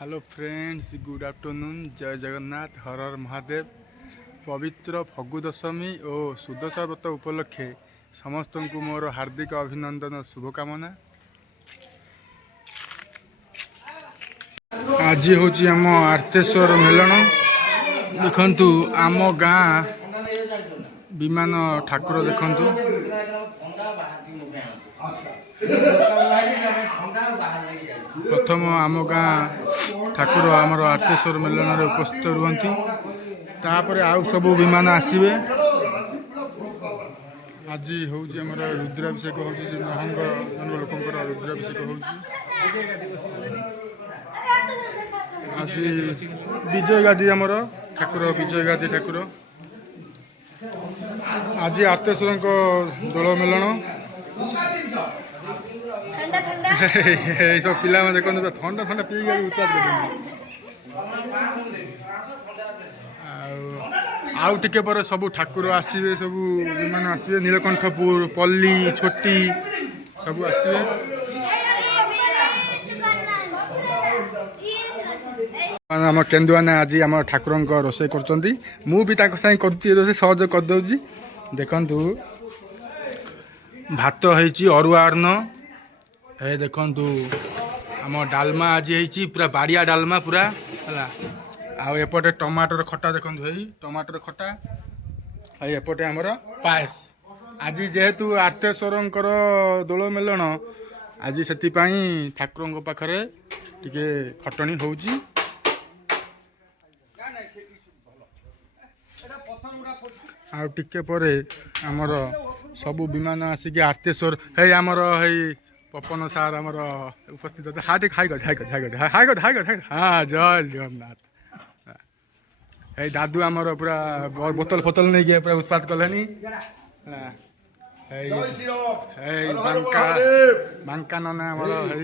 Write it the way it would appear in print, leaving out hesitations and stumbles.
Hello friends, good afternoon. जय जगन्नाथ, हर हर महादेव। पवित्र फगु दशमी और सुदशा व्रत उपलक्षे समस्त को मोर हार्दिक अभिनंदन शुभकामना। आज हूँ आम आर्तेश्वर मेलन। देखु आम गाँ विमान ठाकुर देखु प्रथम आम गाँ ठाकुर आमर आर्तेश्वर मेलन उपस्थित रुहति। तापर आउ सब विमान आसवे। आज हूँ रुद्राभिषेक हो नहंग लोकंर रुद्राभिषेक हो। आज विजय गादी आमर ठाकुर विजय गादी ठाकुर। आज आर्तेश्वर दोल मेलन। सब पिला देखो ठंडा ठंडा पी आउ टिके पर सब ठाकुर आसवे। सब विमान आसवे। नीलकंठपुर, पल्ली, छोटी सब आसवे। आम केन्दुआना आज आम ठाकुर रोषे कर रोषे सहज करदे। देखु भात है अरुआ अन्न। हे देखु आम डालमा आज है पूरा बाड़िया डालमा पूरा है। आउपटे टमाटर खटा देखो टमाटर खटा है। एपटे आमर पायस। आज जेहेतु आर्तेश्वर दोल मेलन आज से ठाकुर पाखरे टिके खटणी हो। आउ टिके परे आमर सबु विमान आसिक आर्तेश्वर है आमर है पपन सार आमर उपस्थित अच्छे। हाँ ठीक हाई गज हाई गज हाई गज हाई गज हाई गज। हाँ जय जगन्नाथ। है दादू आमर पूरा बोतल फोतल नहीं गए पूरा उत्पाद कले। बांका नना आमर है